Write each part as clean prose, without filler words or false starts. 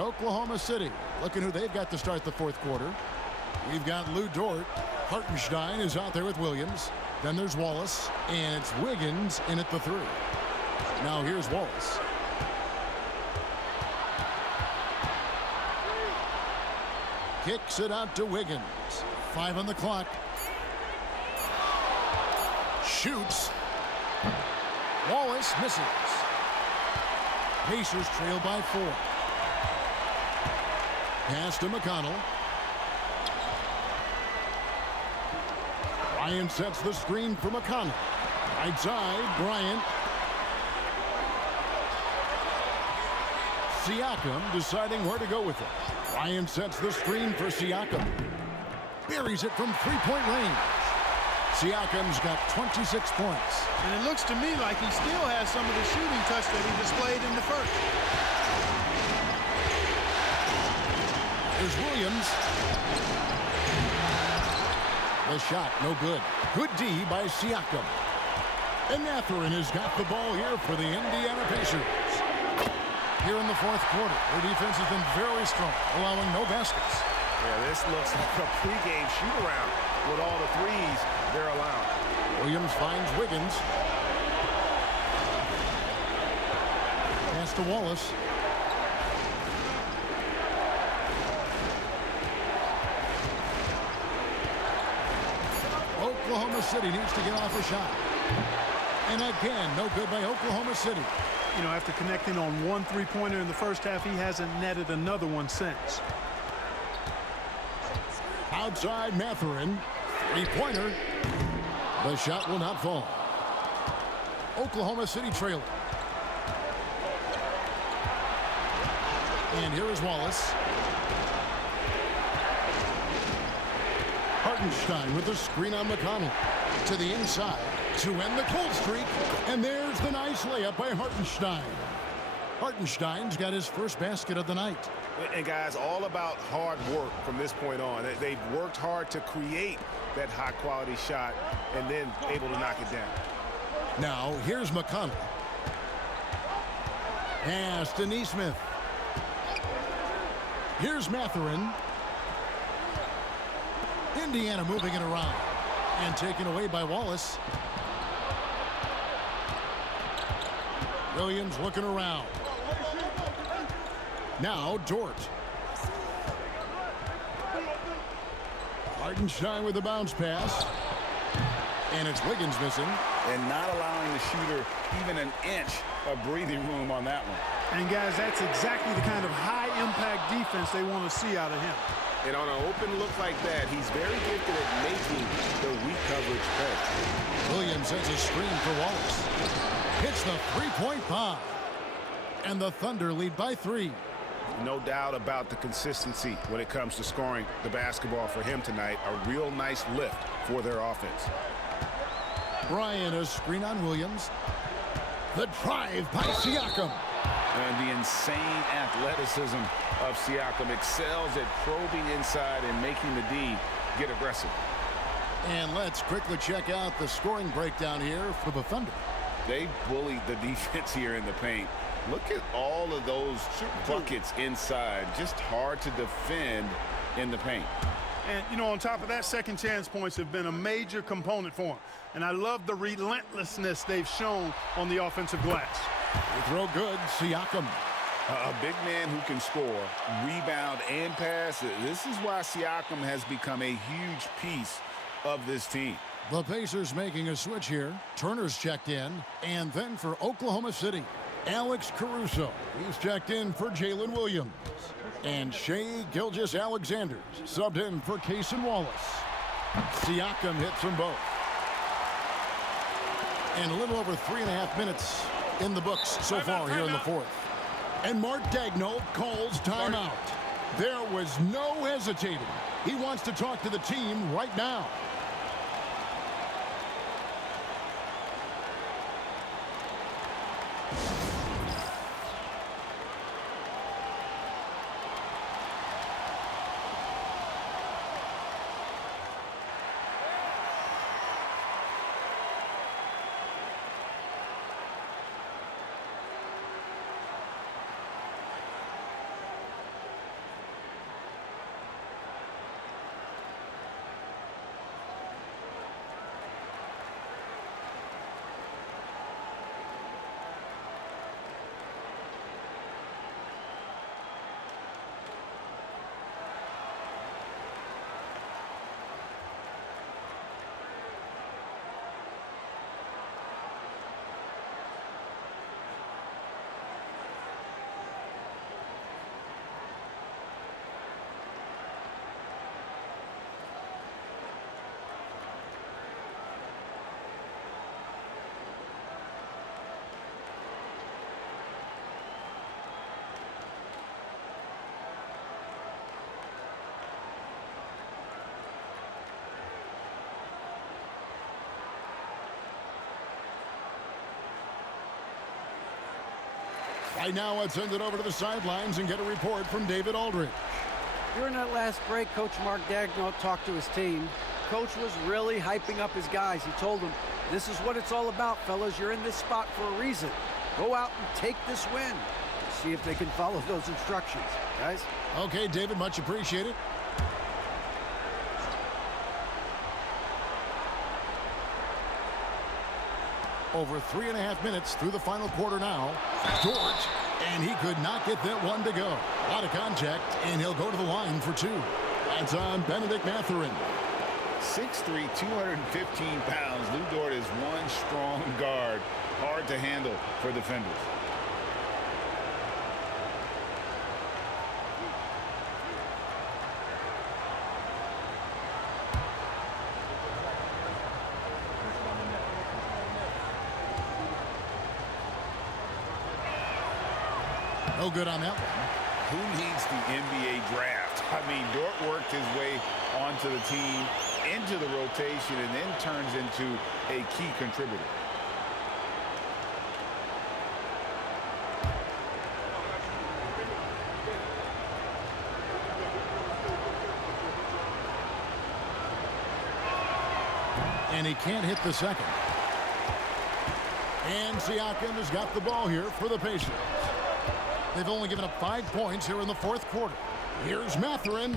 Oklahoma City, looking who they've got to start the fourth quarter. We've got Lou Dort. Hartenstein is out there with Williams. Then there's Wallace, and it's Wiggins in at the 3. Now here's Wallace. Kicks it out to Wiggins. 5 on the clock. Shoots. Wallace misses. Pacers trail by 4. Pass to McConnell. Bryant sets the screen for McConnell. Right side, Bryant. Siakam deciding where to go with it. Bryant sets the screen for Siakam. Buries it from three-point range. Siakam's got 26 points. And it looks to me like he still has some of the shooting touch that he displayed in the first. Here's Williams. The shot, no good. Good D by Siakam. And Mathurin has got the ball here for the Indiana Pacers. Here in the fourth quarter, their defense has been very strong, allowing no baskets. Yeah, this looks like a pregame shoot-around with all the threes they're allowing. Williams finds Wiggins. Pass to Wallace. Oklahoma City needs to get off a shot. And again, no good by Oklahoma City. You know, after connecting on one three-pointer in the first half, he hasn't netted another one since. Outside Mathurin. Three-pointer. The shot will not fall. Oklahoma City trailing. And here is Wallace. Hartenstein with the screen on McConnell. To the inside to end the cold streak. And there's the nice layup by Hartenstein. Hartenstein's got his first basket of the night. And guys, all about hard work from this point on. They've worked hard to create that high-quality shot and then able to knock it down. Now, here's McConnell. Pass to Nesmith. Here's Mathurin. Indiana moving it around. And taken away by Wallace. Williams looking around. Now Dort. Hartenstein with the bounce pass. And it's Wiggins missing. And not allowing the shooter even an inch of breathing room on that one. And guys, that's exactly the kind of high-impact defense they want to see out of him. And on an open look like that, he's very gifted at making the weak coverage pay. Williams sets a screen for Wallace. Hits the three-point bomb. And the Thunder lead by 3. No doubt about the consistency when it comes to scoring the basketball for him tonight. A real nice lift for their offense. Bryant a screen on Williams. The drive by Siakam. And the insane athleticism of Siakam excels at probing inside and making the D get aggressive. And let's quickly check out the scoring breakdown here for the Thunder. They bullied the defense here in the paint. Look at all of those buckets inside. Just hard to defend in the paint. And, you know, on top of that, second chance points have been a major component for them. And I love the relentlessness they've shown on the offensive glass. They throw good. Siakam. A big man who can score, rebound, and pass. This is why Siakam has become a huge piece of this team. The Pacers making a switch here. Turner's checked in. And then for Oklahoma City, Alex Caruso. He's checked in for Jalen Williams. And Shai Gilgeous-Alexander subbed in for Cason Wallace. Siakam hits them both. And a little over 3.5 minutes in the books so far here in the fourth. And Mark Daigneault calls timeout. There was no hesitating. He wants to talk to the team right now. Right now, let's send it over to the sidelines and get a report from David Aldridge. During that last break, Coach Mark Daigneault talked to his team. Coach was really hyping up his guys. He told them, this is what it's all about, fellas. You're in this spot for a reason. Go out and take this win. See if they can follow those instructions, guys. Okay, David, much appreciated. Over 3.5 minutes through the final quarter now. Dort, and he could not get that one to go. A lot of contact, and he'll go to the line for 2. That's on Benedict Mathurin. 6'3", 215 pounds. Lou Dort is one strong guard. Hard to handle for defenders. No good on that one. Who needs the NBA draft? I mean, Dort worked his way onto the team, into the rotation, and then turns into a key contributor. And he can't hit the second. And Siakam has got the ball here for the Pacers. They've only given up 5 points here in the fourth quarter. Here's Mathurin.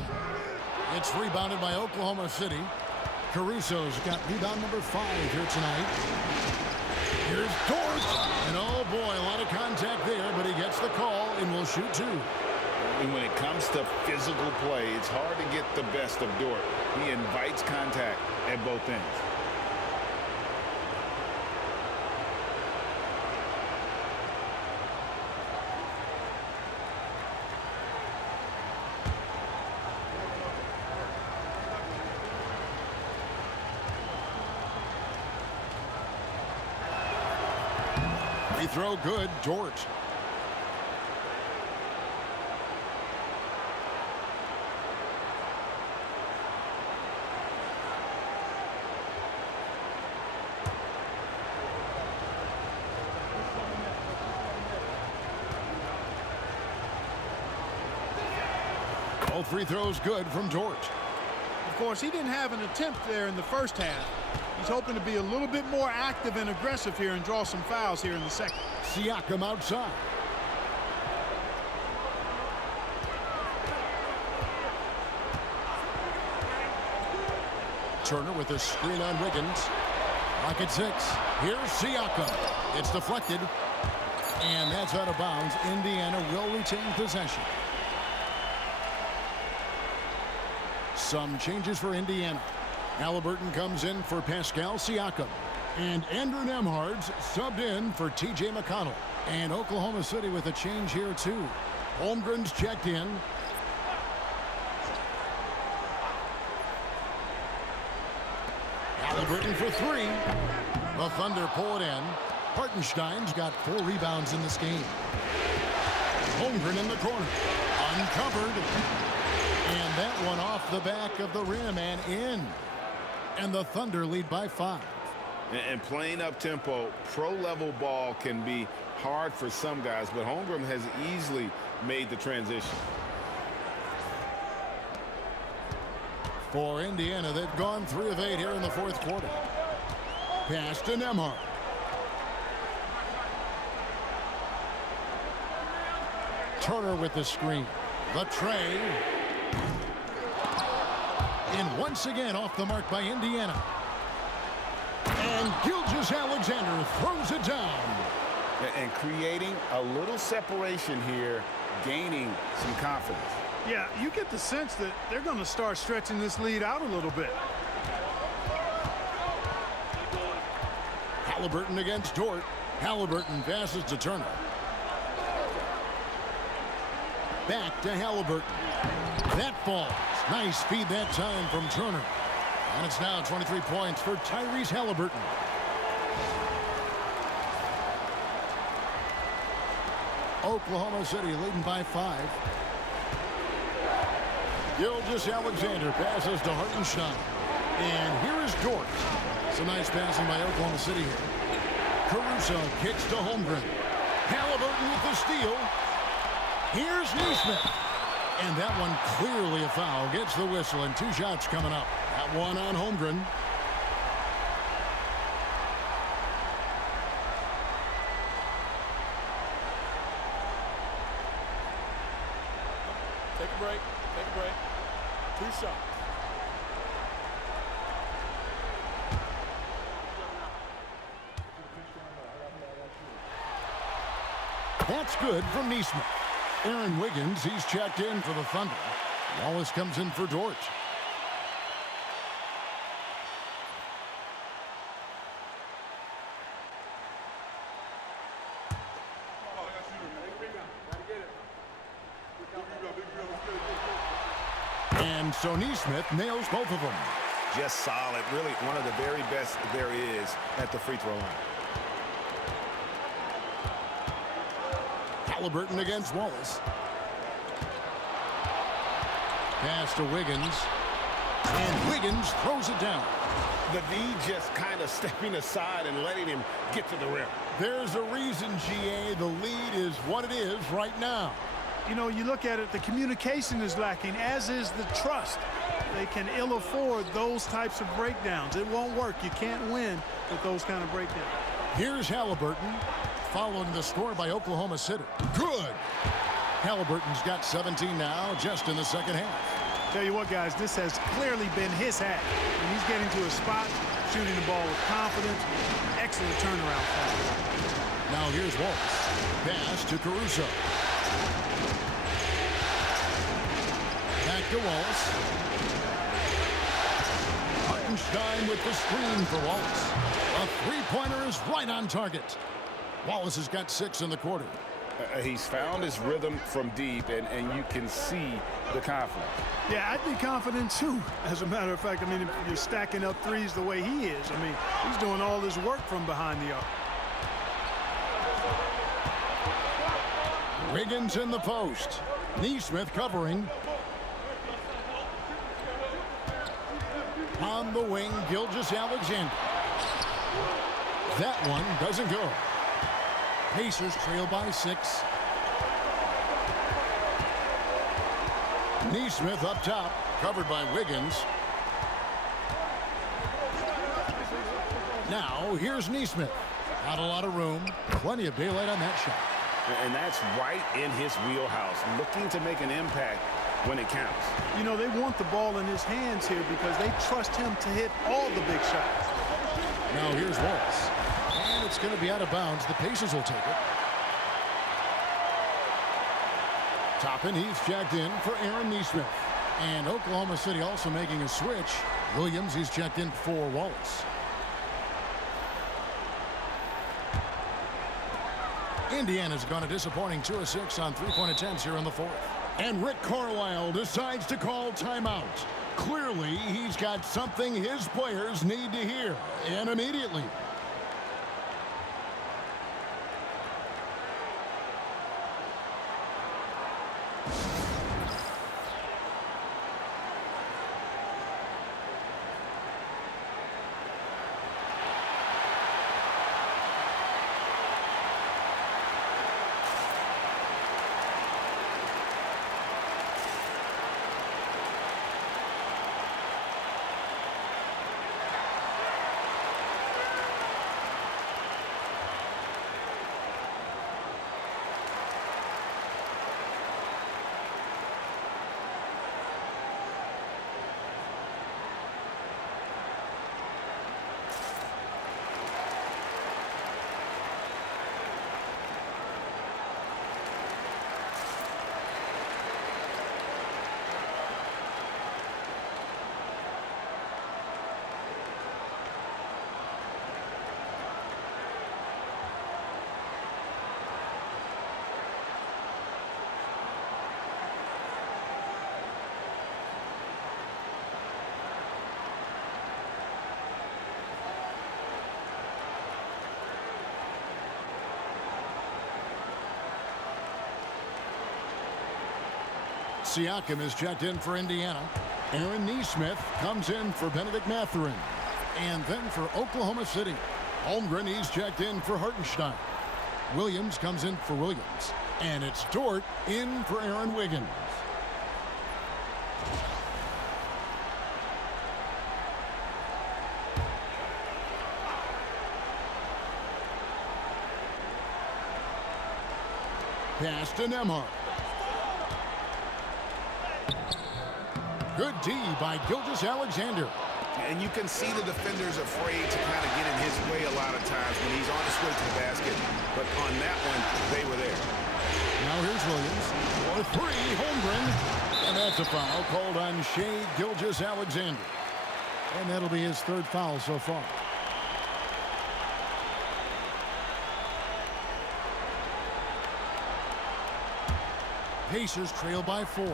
It's rebounded by Oklahoma City. Caruso's got rebound number 5 here tonight. Here's Dort. And oh boy, a lot of contact there, but he gets the call and will shoot 2. And when it comes to physical play, it's hard to get the best of Dort. He invites contact at both ends. Free throw good, Dort. Both free throws good from Dort. Of course, he didn't have an attempt there in the first half. He's hoping to be a little bit more active and aggressive here and draw some fouls here in the second. Siakam outside. Turner with a screen on Wiggins. Lock at 6. Here's Siakam. It's deflected. And that's out of bounds. Indiana will retain possession. Some changes for Indiana. Halliburton comes in for Pascal Siakam. And Andrew Nembhard's subbed in for T.J. McConnell. And Oklahoma City with a change here, too. Holmgren's checked in. Halliburton for 3. The Thunder pull it in. Hartenstein's got 4 rebounds in this game. Holmgren in the corner. Uncovered. And that one off the back of the rim and in. And the Thunder lead by 5. And playing up tempo, pro-level ball can be hard for some guys, but Holmgren has easily made the transition. For Indiana, they've gone 3 of 8 here in the fourth quarter. Pass to Nembhard. Turner with the screen. The tray. And once again off the mark by Indiana. And Gilgeous-Alexander throws it down. And creating a little separation here, gaining some confidence. Yeah, you get the sense that they're going to start stretching this lead out a little bit. Halliburton against Dort. Halliburton passes to Turner. Back to Halliburton. That falls. Nice feed that time from Turner. And it's now 23 points for Tyrese Halliburton. Oklahoma City leading by 5. Gilgeous-Alexander passes to Hartenstein. And here is Dort. Some nice passing by Oklahoma City here. Caruso kicks to Holmgren. Halliburton with the steal. Here's Neesmith. And that one clearly a foul. Gets the whistle, and 2 shots coming up. That one on Holmgren. Take a break. Take a break. 2 shots. That's good from Neesmith. Aaron Wiggins, he's checked in for the Thunder. Wallace comes in for Dort. And so Neesmith nails both of them. Just solid. Really one of the very best there is at the free throw line. Halliburton against Wallace. Pass to Wiggins. And Wiggins throws it down. The D just kind of stepping aside and letting him get to the rim. There's a reason, GA, the lead is what it is right now. You know, you look at it, the communication is lacking, as is the trust. They can ill afford those types of breakdowns. It won't work. You can't win with those kind of breakdowns. Here's Halliburton, following the score by Oklahoma City. Good. Halliburton's got 17 now, just in the second half. Tell you what, guys, this has clearly been his hat. And he's getting to a spot, shooting the ball with confidence. Excellent turnaround for him. Now here's Wallace. Pass to Caruso. Back to Wallace. Hartenstein with the screen for Wallace. A three-pointer is right on target. Wallace has got 6 in the quarter. He's found his rhythm from deep, and you can see the confidence. Yeah, I'd be confident, too. As a matter of fact, I mean, if you're stacking up threes the way he is, I mean, he's doing all this work from behind the arc. Wiggins in the post. Neesmith covering. On the wing, Gilgeous-Alexander. That one doesn't go. Pacers trail by 6. Neesmith up top, covered by Wiggins. Now, here's Neesmith. Not a lot of room. Plenty of daylight on that shot. And that's right in his wheelhouse, looking to make an impact when it counts. You know, they want the ball in his hands here because they trust him to hit all the big shots. Now here's Wallace. And it's going to be out of bounds. The Pacers will take it. Toppin, he's checked in for Aaron Neesmith. And Oklahoma City also making a switch. Williams, he's checked in for Wallace. Indiana's gone a disappointing 2 of 6 on three-point attempts here in the fourth. And Rick Carlisle decides to call timeout. Clearly, he's got something his players need to hear, and immediately. Siakam is checked in for Indiana. Aaron Neesmith comes in for Benedict Mathurin. And then for Oklahoma City, Holmgren, he's checked in for Hartenstein. Williams comes in for Williams. And it's Dort in for Aaron Wiggins. Pass to Nembhard. Good D by Gilgeous-Alexander. And you can see the defender's afraid to kind of get in his way a lot of times when he's on his way to the basket. But on that one, they were there. Now here's Williams for three, Holmgren. And that's a foul called on Shai Gilgeous-Alexander. And that'll be his third foul so far. Pacers trail by 4.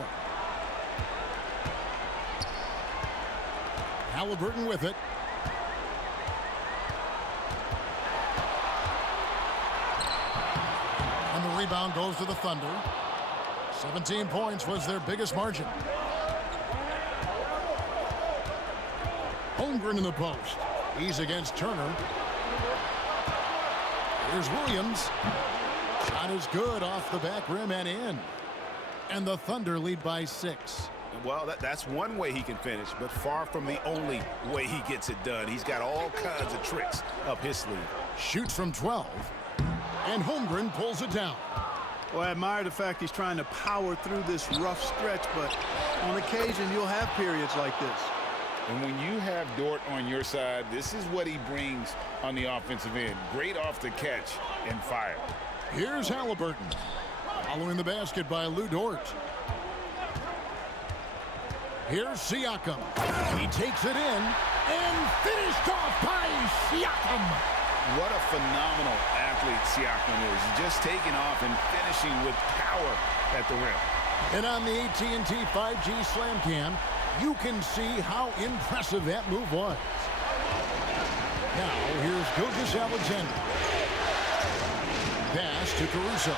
Halliburton with it. And the rebound goes to the Thunder. 17 points was their biggest margin. Holmgren in the post. He's against Turner. Here's Williams. Shot is good off the back rim and in. And the Thunder lead by 6. Well, that's one way he can finish, but far from the only way he gets it done. He's got all kinds of tricks up his sleeve. Shoots from 12. And Holmgren pulls it down. Well, I admire the fact he's trying to power through this rough stretch, but on occasion you'll have periods like this. And when you have Dort on your side, this is what he brings on the offensive end. Great off the catch and fire. Here's Halliburton. Following the basket by Lou Dort. Here's Siakam. He takes it in and finished off by Siakam. What a phenomenal athlete Siakam is. Just taking off and finishing with power at the rim. And on the AT&T 5G Slam Cam, you can see how impressive that move was. Now, here's Gilgeous-Alexander. Pass to Caruso.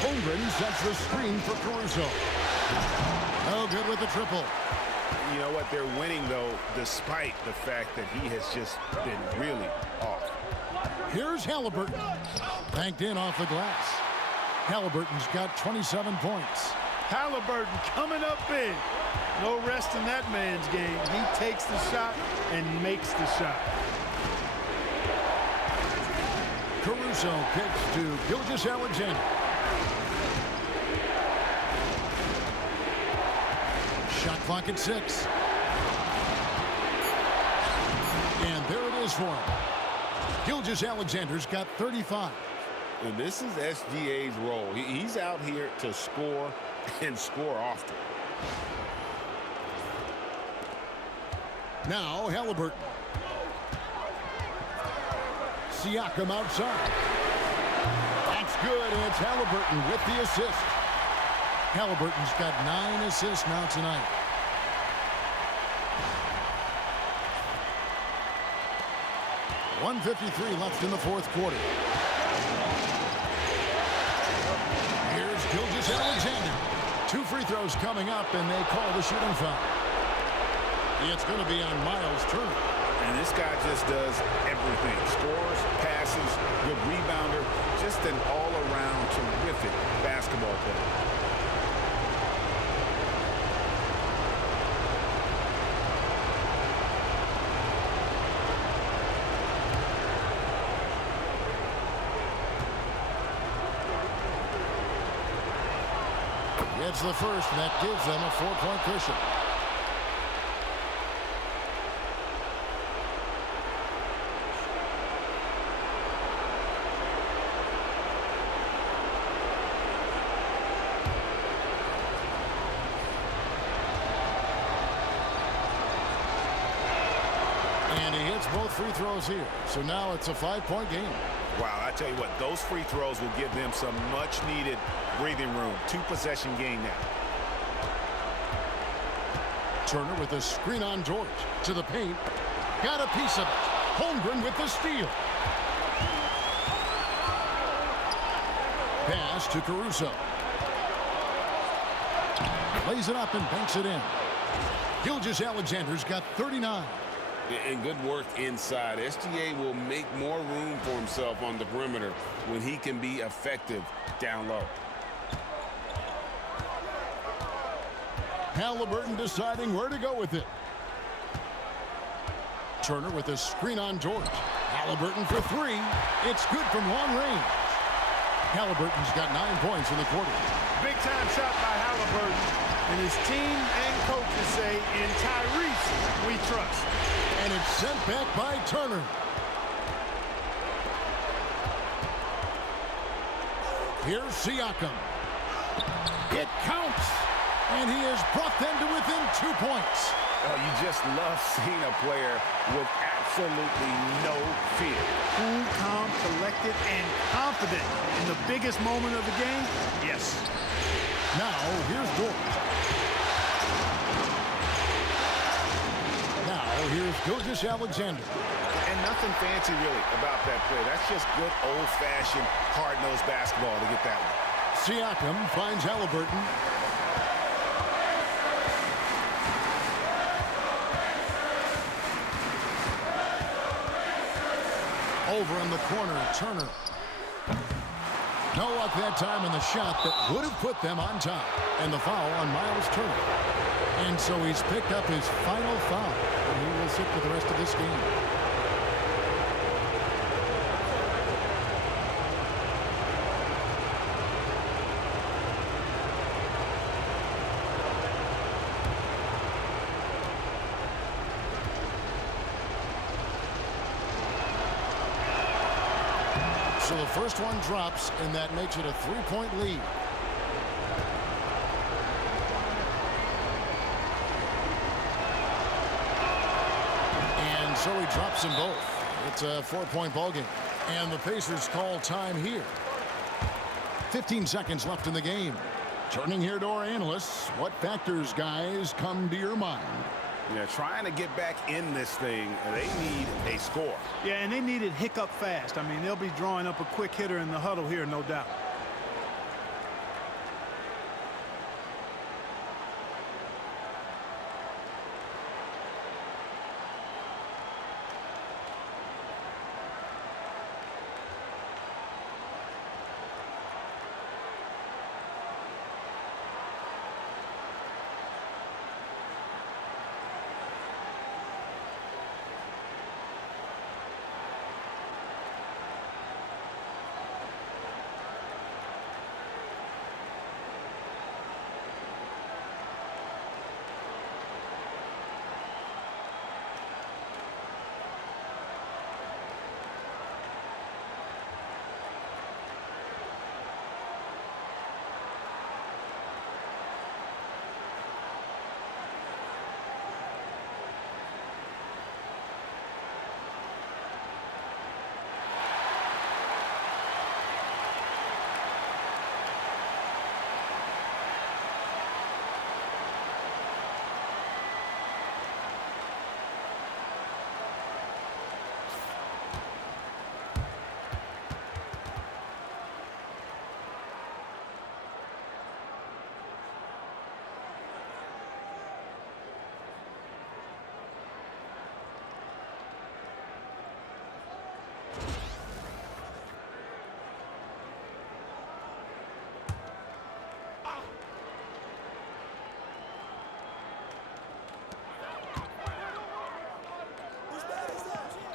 Holmgren sets the screen for Caruso. Oh, good with the triple. You know what? They're winning, though, despite the fact that he has just been really off. Here's Halliburton. Banked in off the glass. Halliburton's got 27 points. Halliburton coming up big. No rest in that man's game. He takes the shot and makes the shot. Caruso kicks to Gilgeous-Alexander. Shot clock at 6. And there it is for him. Gilgeous-Alexander's got 35. And this is SGA's role. He's out here to score and score often. Now Halliburton. Siakam outside. That's good, and it's Halliburton with the assist. Halliburton's got 9 assists now tonight. .153 left in the fourth quarter. Here's Gilgeous-Alexander. 2 free throws coming up, and they call the shooting foul. It's going to be on Miles Turner. And this guy just does everything. Scores, passes, good rebounder. Just an all-around terrific basketball player. It's the first, and that gives them a 4-point cushion. And he hits both free throws here. So now it's a 5-point game. Wow, I tell you what, those free throws will give them some much-needed breathing room. 2-possession game now. Turner with a screen on Dort to the paint. Got a piece of it. Holmgren with the steal. Pass to Caruso. Lays it up and banks it in. Gilgeous-Alexander's got 39. And good work inside. SGA will make more room for himself on the perimeter when he can be effective down low. Halliburton deciding where to go with it. Turner with a screen on George. Halliburton for three. It's good from long range. Halliburton's got 9 points in the quarter. Big time shot by Halliburton. And his team and coaches say, in Tyrese, we trust. And it's sent back by Turner. Here's Siakam. It counts. And he has brought them to within 2 points. You just love seeing a player with absolutely no fear. Cool, calm, collected, and confident in the biggest moment of the game. Yes. Now, here's George. Now, here's Gilgeous-Alexander. And nothing fancy, really, about that play. That's just good, old-fashioned, hard-nosed basketball to get that one. Siakam finds Halliburton. Over in the corner, Turner. No luck that time in the shot that would have put them on top. And the foul on Miles Turner. And so he's picked up his final foul. And he will sit for the rest of this game. So the first one drops, and that makes it a 3-point lead. And so he drops them both. It's a 4-point ball game. And the Pacers call time here. 15 seconds left in the game. Turning here to our analysts, what factors, guys, come to your mind? Yeah, trying to get back in this thing, they need a score. Yeah, and they need it hiccup fast. I mean, they'll be drawing up a quick hitter in the huddle here, no doubt.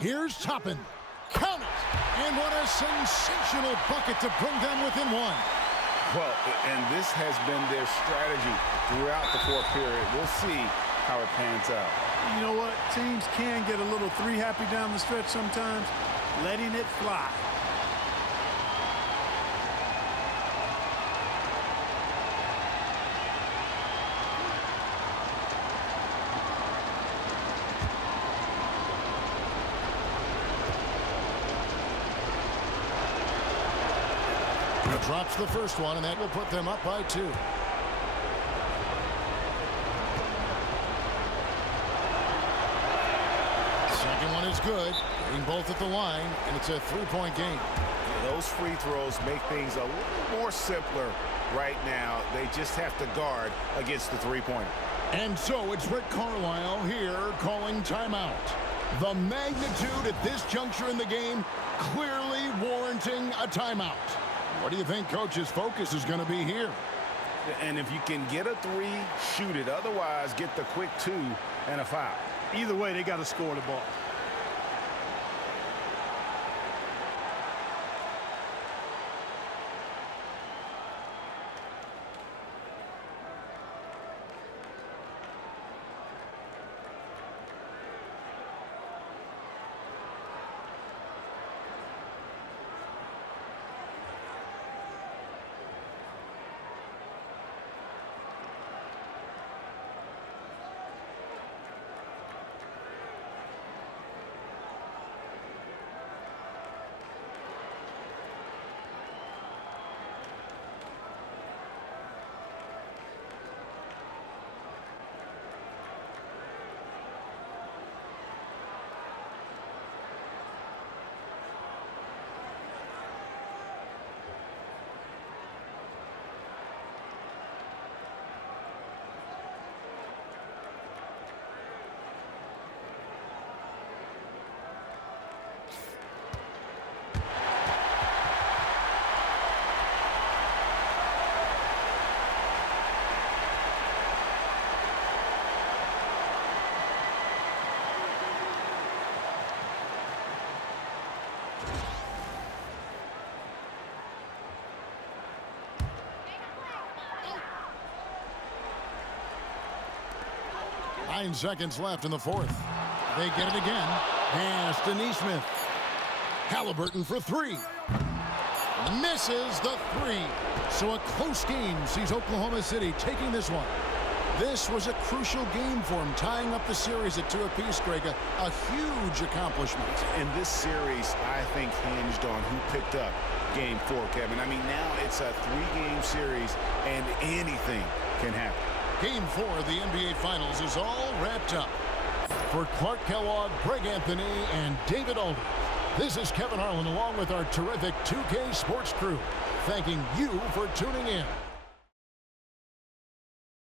Here's Toppin. Count it! And what a sensational bucket to bring them within one. Well, and this has been their strategy throughout the fourth period. We'll see how it pans out. You know what? Teams can get a little three-happy down the stretch sometimes, letting it fly. Drops the first one, and that will put them up by 2. Second one is good. Getting both at the line, and it's a 3-point game. Those free throws make things a little more simpler right now. They just have to guard against the three-pointer. And so it's Rick Carlisle here calling timeout. The magnitude at this juncture in the game clearly warranting a timeout. What do you think Coach's focus is going to be here? And if you can get a 3, shoot it. Otherwise, get the quick 2 and a foul. Either way, they got to score the ball. Nine seconds left in the fourth. They get it again. Pass to Neesmith. Halliburton for 3. Misses the 3. So a close game sees Oklahoma City taking this one. This was a crucial game for him, tying up the series at 2 apiece, Greg. A huge accomplishment. And this series, I think, hinged on who picked up Game 4, Kevin. I mean, now it's a 3-game series, and anything can happen. Game 4 of the NBA Finals is all wrapped up. For Clark Kellogg, Greg Anthony, and David Aldridge, this is Kevin Harlan along with our terrific 2K Sports crew, thanking you for tuning in.